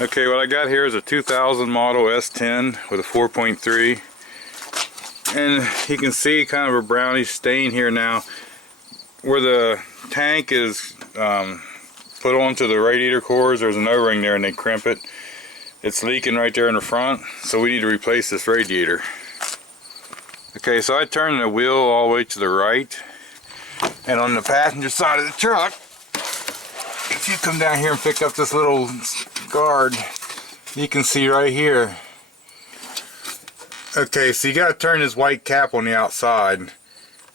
Okay, what I got here is a 2000 model S10 with a 4.3, and you can see kind of a brownish stain here now where the tank is put onto the radiator cores. There's an O-ring there and they crimp it. It's leaking right there in the front, so we need to replace this radiator. Okay, so I turned the wheel all the way to the right, and on the passenger side of the truck, if you come down here and pick up this little guard, you can see right here. Okay, so you got to turn this white cap on the outside.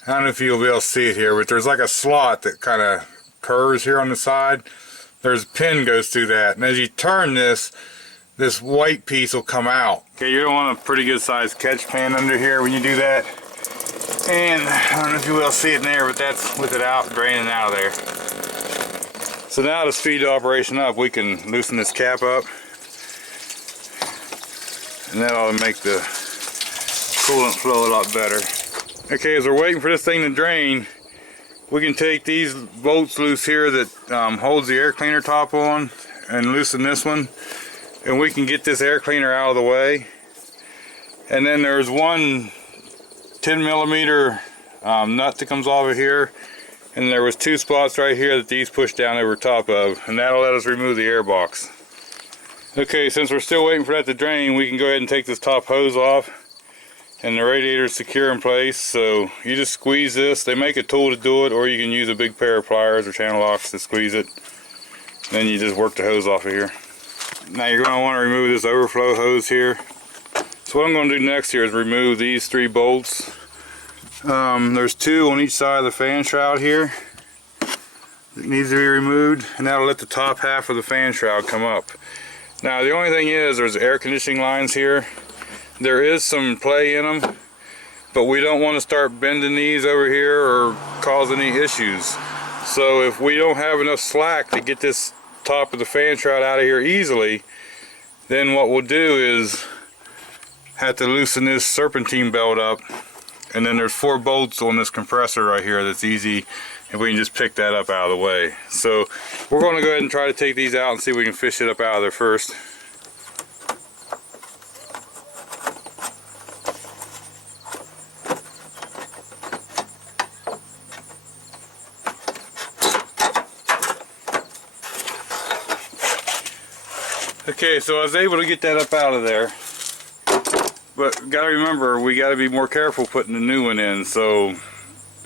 I don't know if you'll be able to see it here, but there's like a slot that kind of curves here on the side. There's a pin goes through that, and as you turn this white piece will come out. Okay, you're going to want a pretty good sized catch pan under here when you do that. And I don't know if you will see it in there, but that's with it out, draining out of there. So now to speed the operation up, we can loosen this cap up, and that ought to make the coolant flow a lot better. Okay, as we're waiting for this thing to drain, we can take these bolts loose here that holds the air cleaner top on and loosen this one, and we can get this air cleaner out of the way. And then there's one 10mm nut that comes off of here, and there was two spots right here that these push down over top of, and that'll let us remove the air box. Okay, since we're still waiting for that to drain, we can go ahead and take this top hose off, and the radiator is secure in place. So you just squeeze this. They make a tool to do it, or you can use a big pair of pliers or channel locks to squeeze it. Then you just work the hose off of here. Now you're going to want to remove this overflow hose here. So what I'm going to do next here is remove these 3 bolts. There's 2 on each side of the fan shroud here. It needs to be removed, and that'll let the top half of the fan shroud come up. Now the only thing is, there's air conditioning lines here. There is some play in them, but we don't want to start bending these over here or cause any issues. So if we don't have enough slack to get this top of the fan shroud out of here easily, then what we'll do is have to loosen this serpentine belt up, and then there's 4 bolts on this compressor right here that's easy, and we can just pick that up out of the way. So we're going to go ahead and try to take these out and see if we can fish it up out of there first. Okay, so I was able to get that up out of there, but gotta remember, we gotta be more careful putting the new one in, so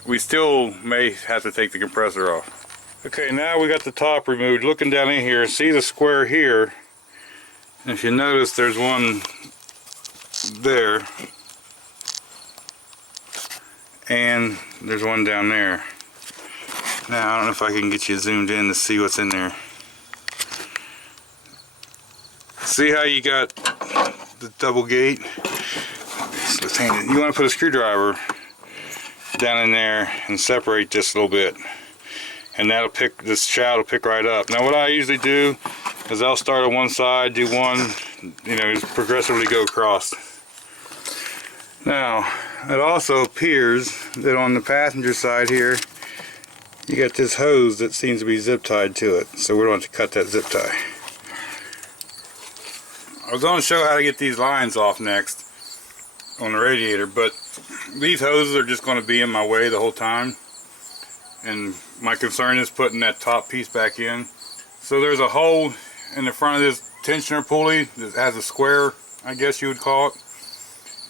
we still may have to take the compressor off. Okay, now we got the top removed. Looking down in here, see the square here, and if you notice, there's one there, and there's one down there. Now I don't know if I can get you zoomed in to see what's in there. See how you got the double gate? You want to put a screwdriver down in there and separate this a little bit, and that'll pick, this shroud will pick right up. Now what I usually do is I'll start on one side, do one, you know, just progressively go across. Now it also appears that on the passenger side here, you got this hose that seems to be zip tied to it, so we're going to cut that zip tie. I was going to show how to get these lines off next on the radiator, but these hoses are just going to be in my way the whole time, and my concern is putting that top piece back in. So there's a hole in the front of this tensioner pulley that has a square, I guess you would call it,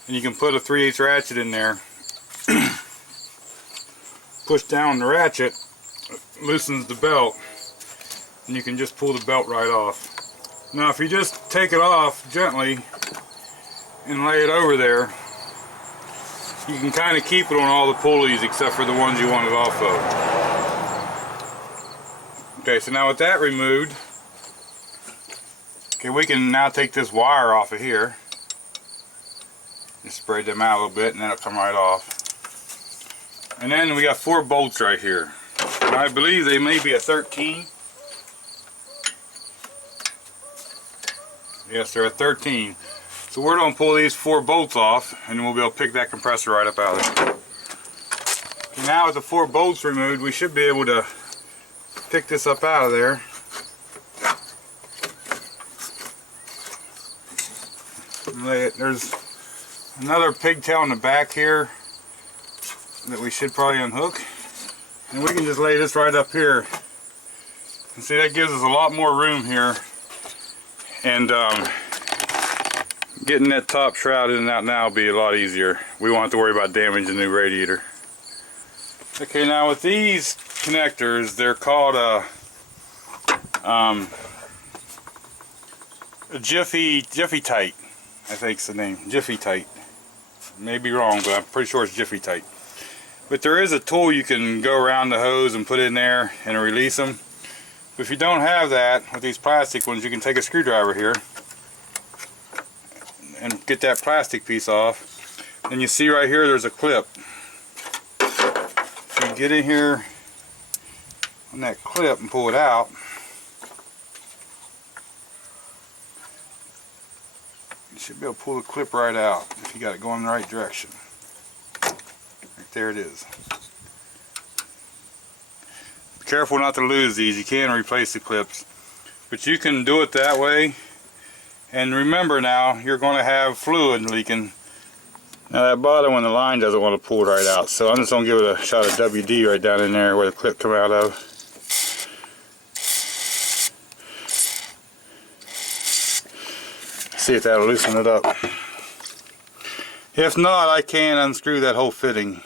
and you can put a 3/8 ratchet in there. Push down the ratchet, loosens the belt, and you can just pull the belt right off. Now if you just take it off gently and lay it over there, you can kind of keep it on all the pulleys except for the ones you want it off of. Okay, so now with that removed, okay, we can now take this wire off of here. Just spread them out a little bit and then it'll come right off. And then we got 4 bolts right here. And I believe they may be a 13. Yes, they're a 13. So we're going to pull these 4 bolts off, and then we'll be able to pick that compressor right up out of there. Okay, now with the 4 bolts removed, we should be able to pick this up out of there. lay it. There's another pigtail in the back here that we should probably unhook. And we can just lay this right up here. And see, that gives us a lot more room here. And getting that top shroud in and out now will be a lot easier. We won't have to worry about damaging the new radiator. Okay, now with these connectors, they're called a jiffy tite, I think's the name. Jiffy tite. May be wrong, but I'm pretty sure it's jiffy tite. But there is a tool you can go around the hose and put in there and release them. But if you don't have that, with these plastic ones, you can take a screwdriver here and get that plastic piece off. And you see right here there's a clip. So you get in here on that clip and pull it out. You should be able to pull the clip right out if you got it going in the right direction. Right there it is. Be careful not to lose these. You can replace the clips, but you can do it that way. And remember now, you're going to have fluid leaking. Now that bottom one, the line doesn't want to pull right out, so I'm just going to give it a shot of WD right down in there where the clip come out of. See if that'll loosen it up. If not, I can unscrew that whole fitting.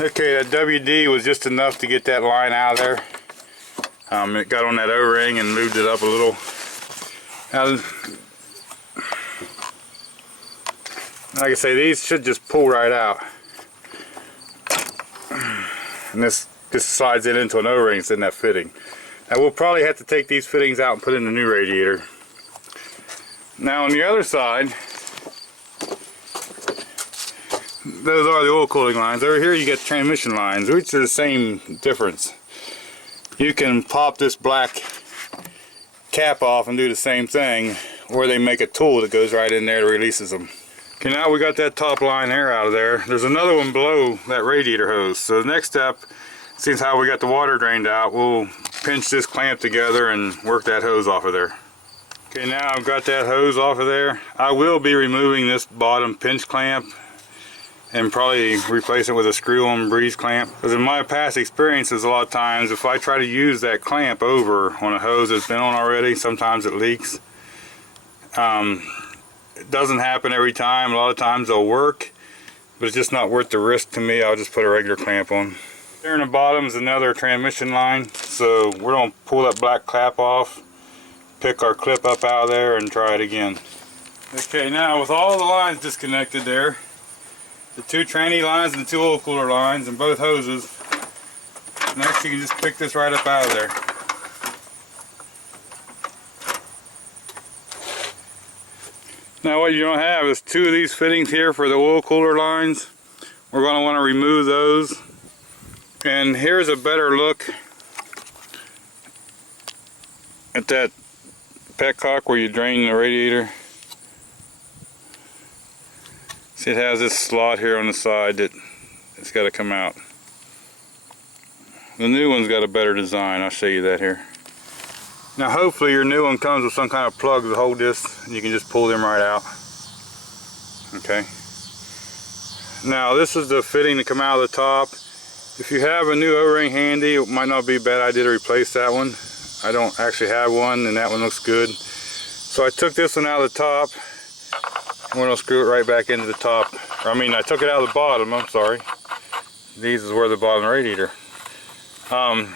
Okay, that WD was just enough to get that line out of there. It got on that O-ring and moved it up a little. Now, like I say, these should just pull right out. And this slides it into an O-ring that's in that fitting. Now we'll probably have to take these fittings out and put in the new radiator. Now on the other side, those are the oil cooling lines. Over here you get transmission lines, which are the same difference. You can pop this black cap off and do the same thing, or they make a tool that goes right in there that releases them. Okay, now we got that top line there out of there. There's another one below that radiator hose. So the next step, since how we got the water drained out, we'll pinch this clamp together and work that hose off of there. Okay, now I've got that hose off of there. I will be removing this bottom pinch clamp and probably replace it with a screw-on breeze clamp. Because in my past experiences, a lot of times, if I try to use that clamp over on a hose that's been on already, sometimes it leaks. It doesn't happen every time. A lot of times they'll work, but it's just not worth the risk to me. I'll just put a regular clamp on. There in the bottom is another transmission line, so we're going to pull that black cap off, pick our clip up out of there, and try it again. Okay, now with all the lines disconnected there, the two tranny lines and the two oil cooler lines and both hoses, next you can just pick this right up out of there. Now what you don't have is two of these fittings here for the oil cooler lines. We're going to want to remove those. And here's a better look at that petcock where you drain the radiator. See, it has this slot here on the side that it's got to come out. The new one's got a better design. I'll show you that here. Now hopefully your new one comes with some kind of plug to hold this, and you can just pull them right out. Okay. Now this is the fitting to come out of the top. If you have a new O-ring handy, it might not be a bad idea to replace that one. I don't actually have one, and that one looks good. So I took this one out of the top. I'm going to screw it right back into the top. I mean, I took it out of the bottom, I'm sorry. These is where the bottom radiator. So I'm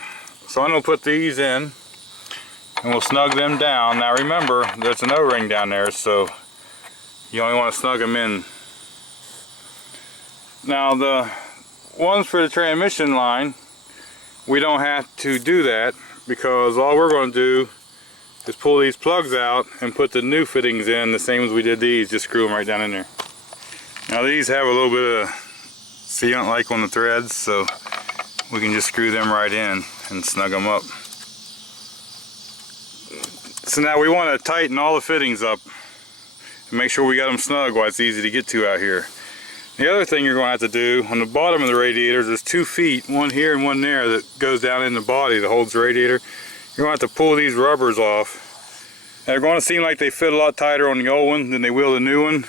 going to put these in, and we'll snug them down. Now remember, there's an O-ring down there, so you only want to snug them in. Now the ones for the transmission line, we don't have to do that, because all we're going to do is pull these plugs out and put the new fittings in the same as we did these, just screw them right down in there. Now these have a little bit of sealant like on the threads, so we can just screw them right in and snug them up. So now we want to tighten all the fittings up and make sure we got them snug while it's easy to get to out here. The other thing you're going to have to do, on the bottom of the radiators, there's 2 feet, one here and one there, that goes down in the body that holds the radiator. You're going to have to pull these rubbers off They're going to seem like they fit a lot tighter on the old one than they will the new one.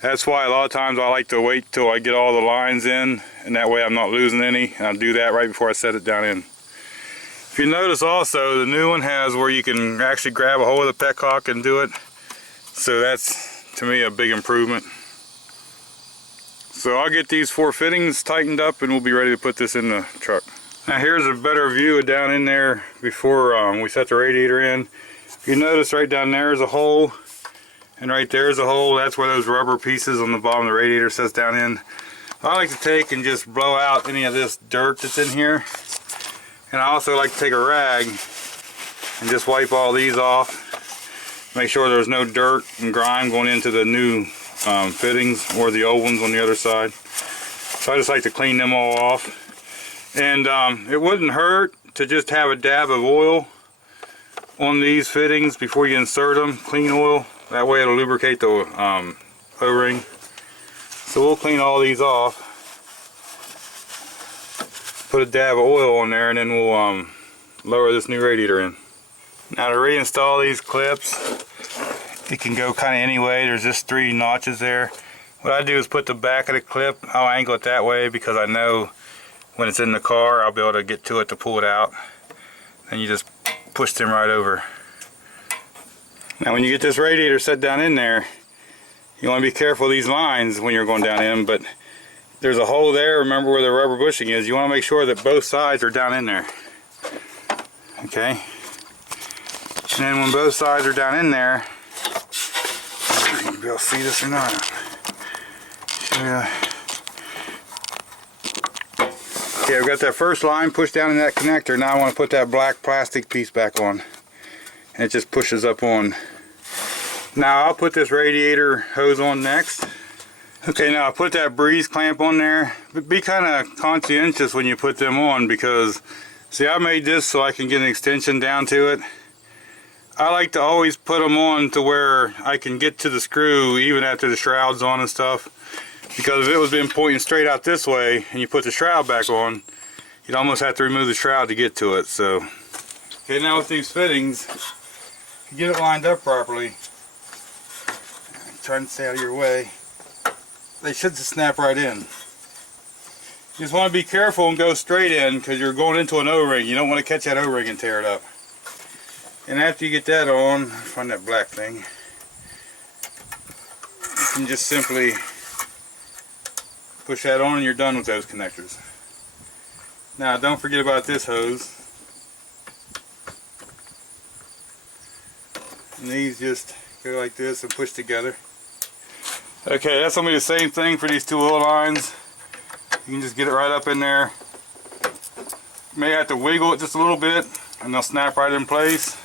That's why a lot of times I like to wait till I get all the lines in, and that way I'm not losing any, and I'll do that right before I set it down in. If you notice also, the new one has where you can actually grab a hold of the petcock and do it. So that's, to me, a big improvement. So I'll get these 4 fittings tightened up and we'll be ready to put this in the truck. Now here's a better view of down in there before we set the radiator in. If you notice right down there is a hole, and right there is a hole. That's where those rubber pieces on the bottom of the radiator sets down in. I like to take and just blow out any of this dirt that's in here. And I also like to take a rag and just wipe all these off. Make sure there's no dirt and grime going into the new fittings or the old ones on the other side. So I just like to clean them all off. And it wouldn't hurt to just have a dab of oil on these fittings before you insert them, clean oil. That way it'll lubricate the O-ring. So we'll clean all these off. Put a dab of oil on there and then we'll lower this new radiator in. Now to reinstall these clips, it can go kind of any way. There's just 3 notches there. What I do is put the back of the clip, I'll angle it that way because I know when it's in the car I'll be able to get to it to pull it out. And you just push them right over. Now when you get this radiator set down in there, you want to be careful of these lines when you're going down in, but there's a hole there, remember where the rubber bushing is. You want to make sure that both sides are down in there. Okay? And then when both sides are down in there, you'll be able to see this or not. Okay, I've got that first line pushed down in that connector. Now I want to put that black plastic piece back on. And it just pushes up on. Now I'll put this radiator hose on next. Okay, now I put that breeze clamp on there. But be kind of conscientious when you put them on because, see, I made this so I can get an extension down to it. I like to always put them on to where I can get to the screw even after the shroud's on and stuff. Because if it was been pointing straight out this way and you put the shroud back on, you'd almost have to remove the shroud to get to it. So, okay, now with these fittings, if you get it lined up properly, trying to stay out of your way, they should just snap right in. You just want to be careful and go straight in because you're going into an O-ring. You don't want to catch that O-ring and tear it up. And after you get that on, find that black thing, you can just simply push that on and you're done with those connectors. Now don't forget about this hose. And these just go like this and push together. Okay, that's going to be the same thing for these 2 oil lines. You can just get it right up in there. You may have to wiggle it just a little bit and they'll snap right in place.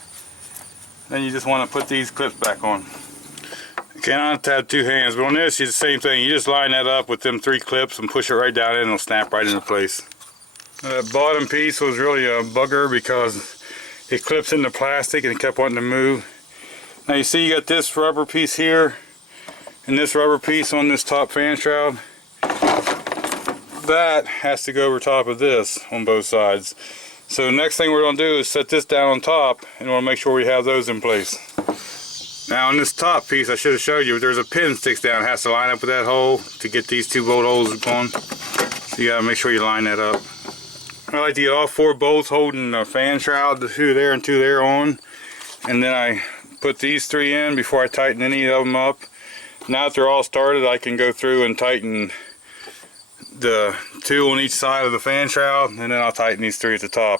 Then you just want to put these clips back on. Okay, I don't have to have 2 hands, but on this it's the same thing. You just line that up with them 3 clips and push it right down in and it'll snap right into place. That bottom piece was really a bugger because it clips into plastic and it kept wanting to move. Now you see you got this rubber piece here and this rubber piece on this top fan shroud. That has to go over top of this on both sides. So the next thing we're going to do is set this down on top and we'll make sure we have those in place. Now on this top piece I should have showed you, there's a pin sticks down. It has to line up with that hole to get these 2 bolt holes going. So you got to make sure you line that up. I like to get all 4 bolts holding the fan shroud, the 2 there and 2 there on. And then I put these 3 in before I tighten any of them up. Now that they're all started, I can go through and tighten the 2 on each side of the fan shroud, and then I'll tighten these 3 at the top,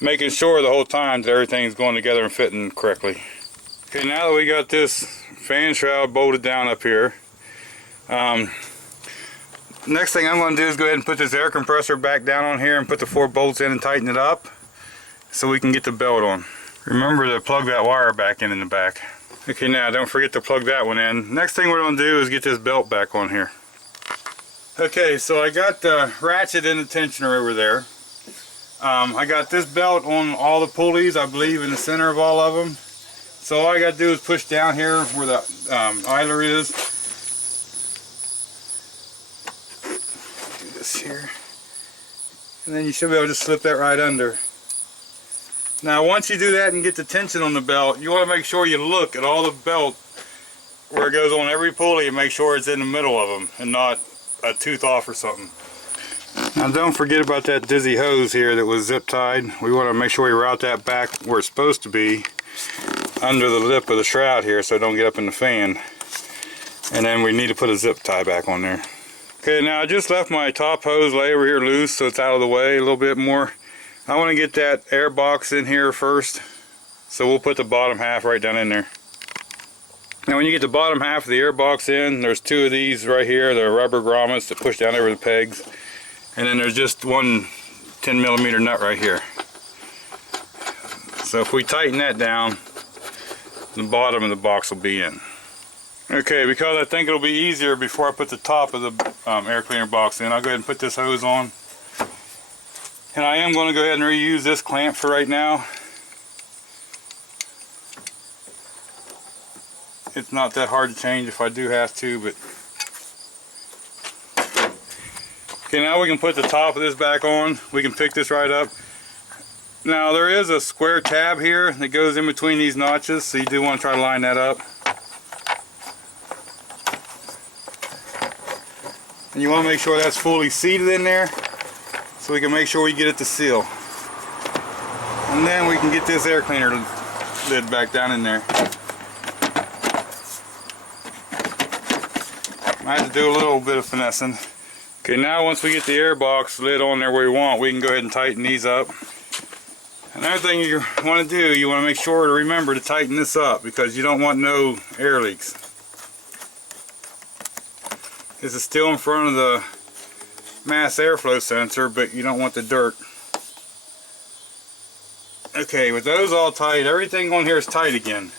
making sure the whole time that everything's going together and fitting correctly. Okay, now that we got this fan shroud bolted down up here, next thing I'm going to do is go ahead and put this air compressor back down on here and put the 4 bolts in and tighten it up so we can get the belt on. Remember to plug that wire back in the back. Okay, now don't forget to plug that one in. Next thing we're going to do is get this belt back on here. Okay, so I got the ratchet and the tensioner over there. I got this belt on all the pulleys, I believe in the center of all of them. So all I got to do is push down here where the idler is. Do this here. And then you should be able to slip that right under. Now once you do that and get the tension on the belt, you want to make sure you look at all the belt where it goes on every pulley and make sure it's in the middle of them and not a tooth off or something. Now don't forget about that dizzy hose here that was zip tied. We want to make sure we route that back where it's supposed to be, under the lip of the shroud here, so it don't get up in the fan. And then we need to put a zip tie back on there. Okay, now I just left my top hose lay over here loose so it's out of the way a little bit more. I want to get that air box in here first, so we'll put the bottom half right down in there. Now when you get the bottom half of the air box in, there's two of these right here. They're rubber grommets that push down over the pegs. And then there's just one 10mm nut right here. So if we tighten that down, the bottom of the box will be in. Okay, because I think it'll be easier before I put the top of the air cleaner box in, I'll go ahead and put this hose on. And I am going to go ahead and reuse this clamp for right now. It's not that hard to change if I do have to, but... Okay, now we can put the top of this back on. We can pick this right up. Now there is a square tab here that goes in between these notches, so you do want to try to line that up. And you want to make sure that's fully seated in there, so we can make sure we get it to seal. And then we can get this air cleaner lid back down in there. I have to do a little bit of finessing. Okay, now once we get the air box lid on there where we want, we can go ahead and tighten these up. Another thing you want to do, you want to make sure to remember to tighten this up, because you don't want no air leaks. This is still in front of the mass airflow sensor, but you don't want the dirt. Okay, with those all tight, everything on here is tight again.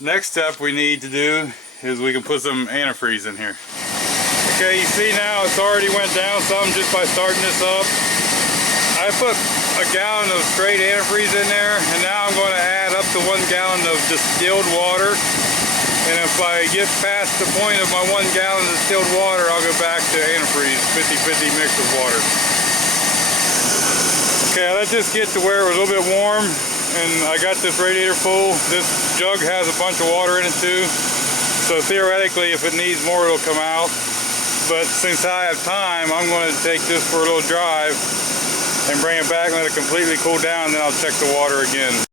Next step we need to do is we can put some antifreeze in here. Okay, you see now it's already went down some just by starting this up. I put a gallon of straight antifreeze in there, and now I'm going to add up to 1 gallon of distilled water. And if I get past the point of my 1 gallon of distilled water, I'll go back to antifreeze, 50-50 mix with water. Okay, I let this get to where it was a little bit warm, and I got this radiator full. This jug has a bunch of water in it too, so theoretically if it needs more it'll come out. But since I have time, I'm going to take this for a little drive and bring it back and let it completely cool down, and then I'll check the water again.